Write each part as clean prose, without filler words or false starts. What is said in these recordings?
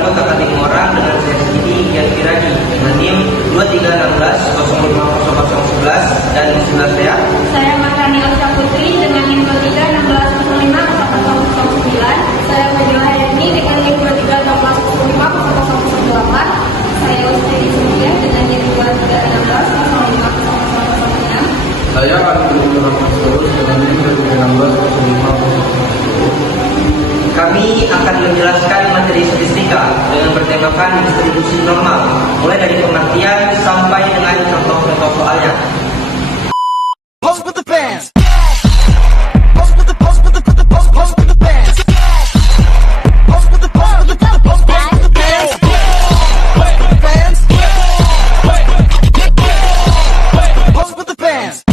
berangkat akan 5 orang dengan CSID yang Kiradi dengan NIM 2316-050011 dan 11 saya. Saya Mahrani Elsa Putri dengan NIM 2316-050009. Saya Fadila Hayani dengan NIM 2316-050018. Saya Ustadi Sofia dengan NIM 2316-050006. Saya Abdul Rahman Surus dengan NIM 2316-050010. Kami akan menjelaskan materi statistika dengan bertemakan distribusi normal, mulai dari pengertian sampai dengan contoh-contoh soalnya. Pose with the bands. Pose with the pose with the pose with the bands. Pose with the pose with the pose with the bands. Pose with the bands. Pose with the bands.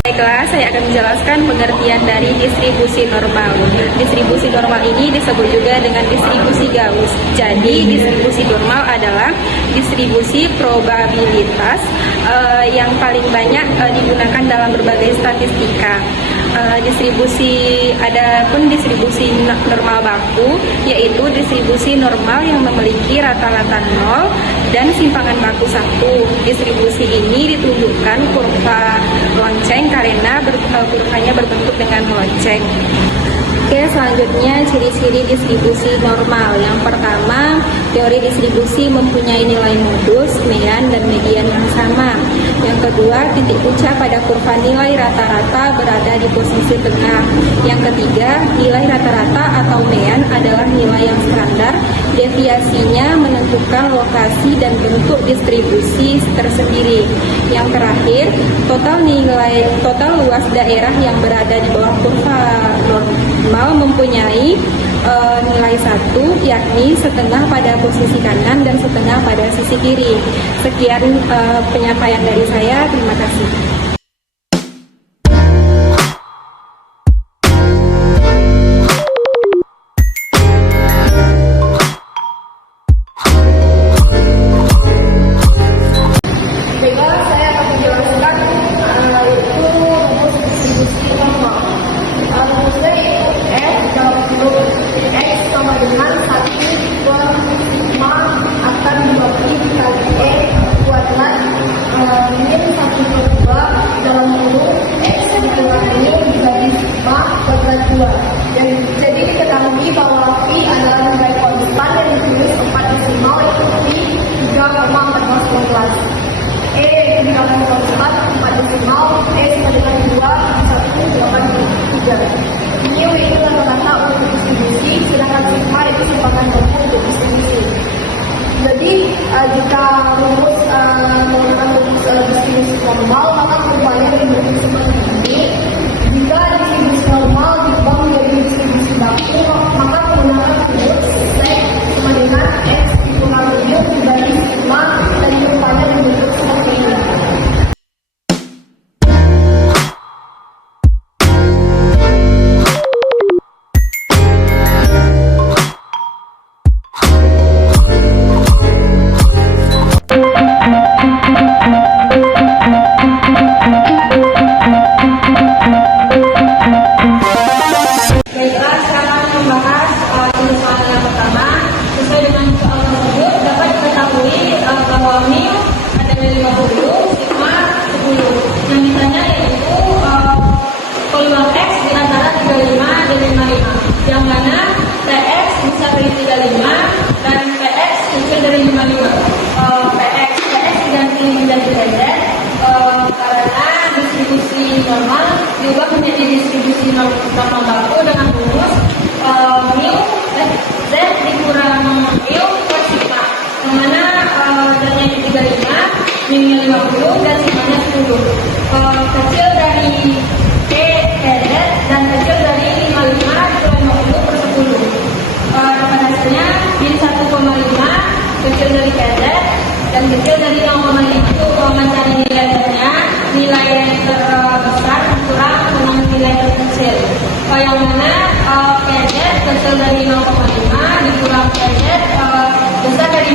Baiklah, saya akan menjelaskan pengertian dari distribusi normal. Distribusi normal ini disebut juga dengan distribusi Gauss. Jadi, distribusi normal adalah distribusi probabilitas yang paling banyak digunakan dalam berbagai statistika. Adapun distribusi normal baku, yaitu distribusi normal yang memiliki rata-rata 0 dan simpangan baku 1. Distribusi ini ditunjukkan kurva lonceng karena kurvanya berbentuk dengan lonceng. Oke, selanjutnya ciri-ciri distribusi normal. Yang pertama, teori distribusi mempunyai nilai modus, mean, dan median yang sama. Yang kedua, titik puncak pada kurva nilai rata-rata berada di posisi tengah. Yang ketiga, nilai rata-rata atau mean adalah nilai yang standar. Deviasinya menentukan lokasi dan bentuk distribusi tersendiri. Yang terakhir, total luas daerah yang berada di bawah kurva normal mempunyai nilai 1, yakni setengah pada posisi kanan dan setengah pada sisi kiri. Sekian penyampaian dari saya, terima kasih. Baiklah, saya akan menjelaskan yaitu rumus distribusi normal. Rumusnya yaitu F dalam bentuk X sama dengan 1/5 akan dibagi kali E kuadrat min 1/2 dalam bentuk X dikurangi dibagi 5 kuadrat 2. Jadi diketahui bahwa Pi adalah nilai konstan yang ditulis 4 desimal yaitu Pi 3,14. E dikali konstan 4 desimal, E sama dengan 2,183. Mu itu rata-rata untuk distribusi, sedangkan sigma itu simpangan baku untuk distribusi. Jadi jika rumus menggunakan rumus distribusi normal, maka kurvanya dibentuk seperti ini. Jika distribusi normal diubah menjadi distribusi baku, maka menggunakan rumus sek sama dengan X dikurangi mu dibagi sigma dan kurvanya dibentuk seperti ini. Baiklah, sekarang membahas jenis soal yang pertama. Sesuai dengan soal tersebut, dapat diketahui bahwa mu ada dari 50, sigma 10. Yang ditanya yaitu peluang X di antara 35 dan 55, yang mana TX besar dari 35 dan PX kecil dari 55. PX diganti menjadi Z karena distribusi normal diubah menjadi distribusi normal baku dengan rumus mu Z dikurang mu per sigma, yang mana Z-nya 35, mu-nya 50 dan sigma-nya 10. Kecil dari P ke Z dan kecil dari 55 ke 50 per 10. Dapat hasilnya min 1,5 kecil dari KZ dan kecil dari 0,5. Itu mencari nilai Z-nya, nilai yang terbesar kurang dengan nilai terkecil. Yang mana KZ kecil dari 0,5 dikurang KZ besar dari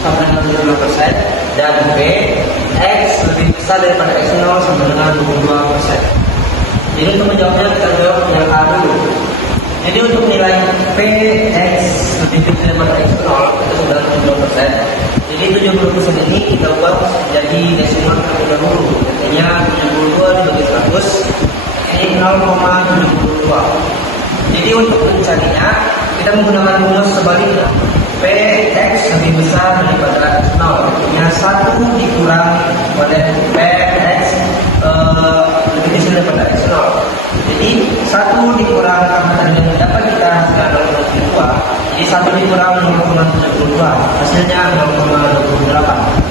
sama dengan 75% dan B X lebih besar daripada X0 sama dengan 22%. Jadi untuk menjawabnya kita jawab yang A dulu. Jadi untuk nilai P X lebih kecil daripada X0 itu sudah 70%. Jadi 70% ini kita buat jadi desimal terlebih dahulu. Artinya 72 dibagi 100 ini 0,72. Jadi untuk mencarinya kita menggunakan rumus sebaliknya. Px lebih besar daripada x0, artinya 1 dikurang oleh Px lebih kecil daripada x0. Jadi 1 dikurang karena tadi yang dapat kita hasilkan 0,72. Jadi 1 dikurang 0,72 hasilnya 0,28.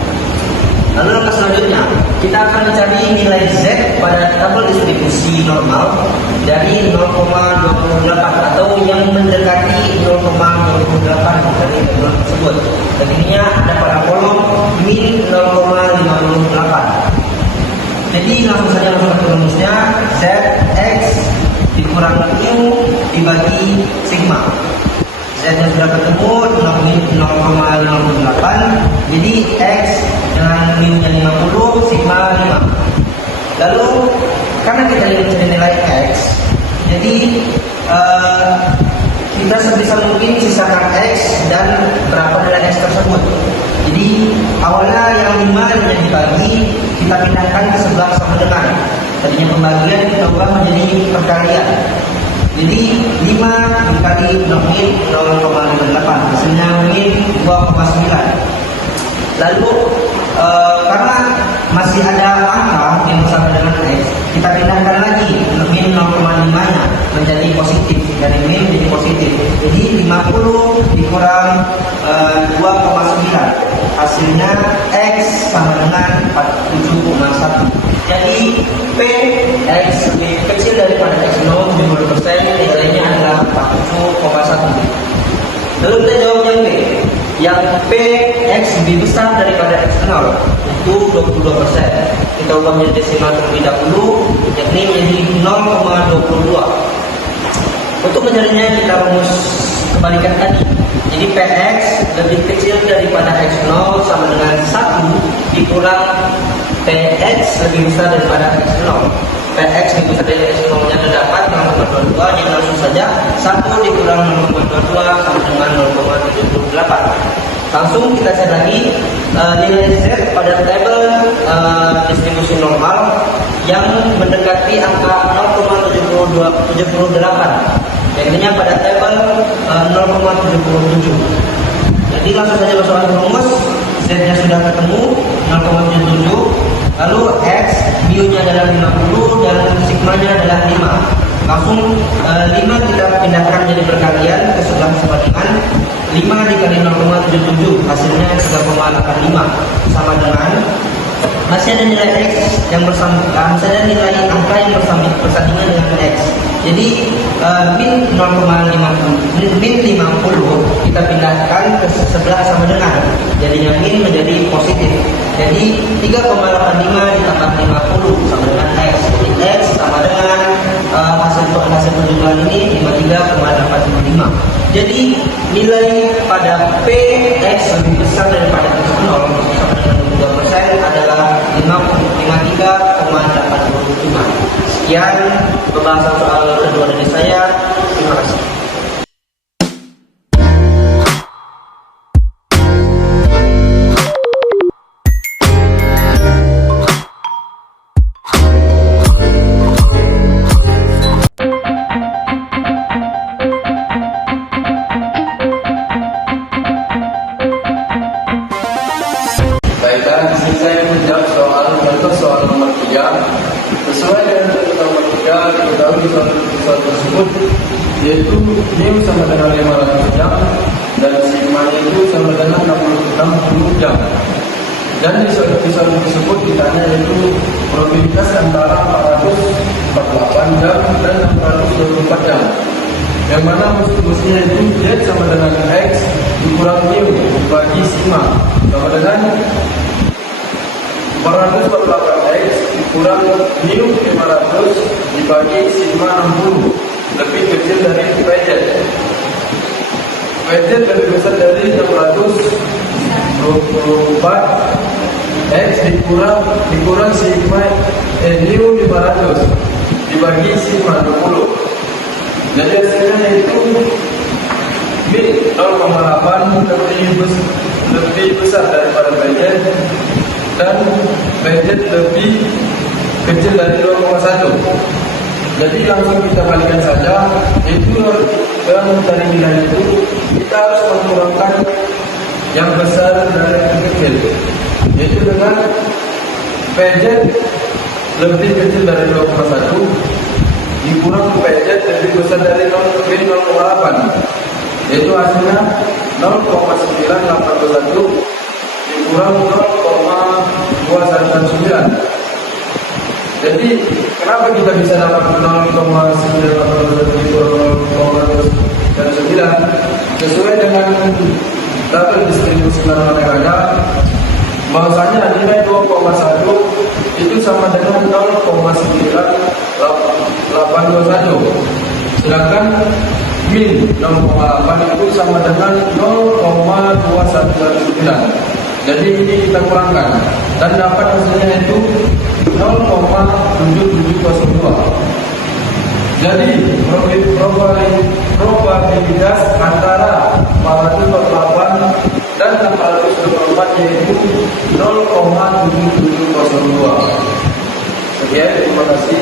Lalu langkah selanjutnya kita akan mencari nilai Z pada tabel distribusi normal dari 0,28 atau yang mendekati 0,28 dari tabel tersebut. Dan ininya ada pada kolom min 0,58. Jadi langsung saja masuk ke rumusnya, Zx dikurang Q dibagi sigma. Z-nya sudah ketemu 0,58. Jadi X dengan mu-nya 50, sigma 5. Lalu karena kita ingin mencari nilai X, jadi kita sebisa mungkin sisakan X dan berapa nilai X tersebut. Jadi awalnya yang 5 yang dibagi kita pindahkan ke sebelah sama dengan. Tadinya pembagian kita ubah menjadi perkalian. Jadi 5 dikali min 0,58 hasilnya min 2,9. Lalu karena masih ada angka yang bersama dengan X, kita pindahkan lagi min 0,5 nya menjadi positif, dari min menjadi positif. Jadi 50 dikurang 2,9 hasilnya X sama dengan 47,1. Jadi P X lebih kecil daripada X0 70%, nilainya adalah 47,1. Lalu kita jawab yang B. Yang P X lebih besar daripada X0 itu 22%. Kita ubah menjadi desimal terlebih dahulu, yakni menjadi 0,22. Untuk mencarinya kita rumus kebalikan tadi. Jadi Px lebih kecil daripada X0 sama dengan 1 dikurang Px lebih besar daripada X0. Px lebih besar dari X0 nya terdapat 0,22. Jadi langsung saja 1 dikurang 0,22 sama dengan 0,78. Langsung kita cari lagi nilai Z pada tabel distribusi normal yang mendekati angka 0,78. Jadinya pada tabel 0,77. Jadi langsung saja masukkan rumus. Z-nya sudah ketemu 0,77. Lalu X mu-nya adalah 50 dan sigma-nya adalah 5. Langsung 5 kita pindahkan jadi perkalian ke sebelah sama dengan 5 dikali 0,77 hasilnya 3,85 sama dengan masih ada nilai X yang bersama, masih ada nilai angka yang bersandingan dengan X. Jadi min 0,50 kita pindahkan ke sebelah sama dengan, jadinya min menjadi positif. Jadi 3,85 ditambah 50 sama dengan X. Jadi X sama dengan hasil penjualan ini 53,85. Jadi nilai pada P X lebih besar daripada X0 sama dengan 2% adalah 53,85. Sekian pembahasan soal kedua dari saya. Terima kasih. Saya menjawab soal nomor 3. Sesuai dengan contoh nomor 3 diketahui soal tersebut, yaitu mu sama dengan 500 jam dan sigma itu sama dengan 60 jam. Dan di soal tersebut ditanya yaitu probabilitas antara 448 jam dan 624 jam, yang mana rumusnya itu Z sama dengan X dikurang mu dibagi sigma sama dengan 448 X dikurang mu 500 dibagi sigma 60 lebih kecil dari PZ. PZ lebih besar dari 624 24 X dikurang sigma nu 500 dibagi sigma 20. Jadi hasilnya itu min 0,8 lebih besar daripada budget dan budget lebih kecil dari 0,1. Jadi langsung kita balikan saja, itu dalam mencari nilai itu kita harus mengurangi yang besar dari yang kecil, yaitu dengan budget lebih kecil dari 0,1 dikurang budget lebih besar dari 0,8, yaitu hasilnya 0,981 dikurang 0,219. Jadi kenapa kita bisa dapat 0,9 sesuai dengan tabel distribusi negara, bahwasanya nilai 2,1 itu sama dengan 0,9821, sedangkan min 0,8 itu sama dengan 0,2119. Jadi ini kita kurangkan dan dapat hasilnya itu 0,7702. Jadi probabilitas antara 408 dan 624 yaitu 0,7702. Sekian, terima kasih.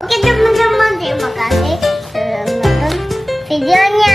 Oke teman-teman, terima kasih sudah menonton videonya.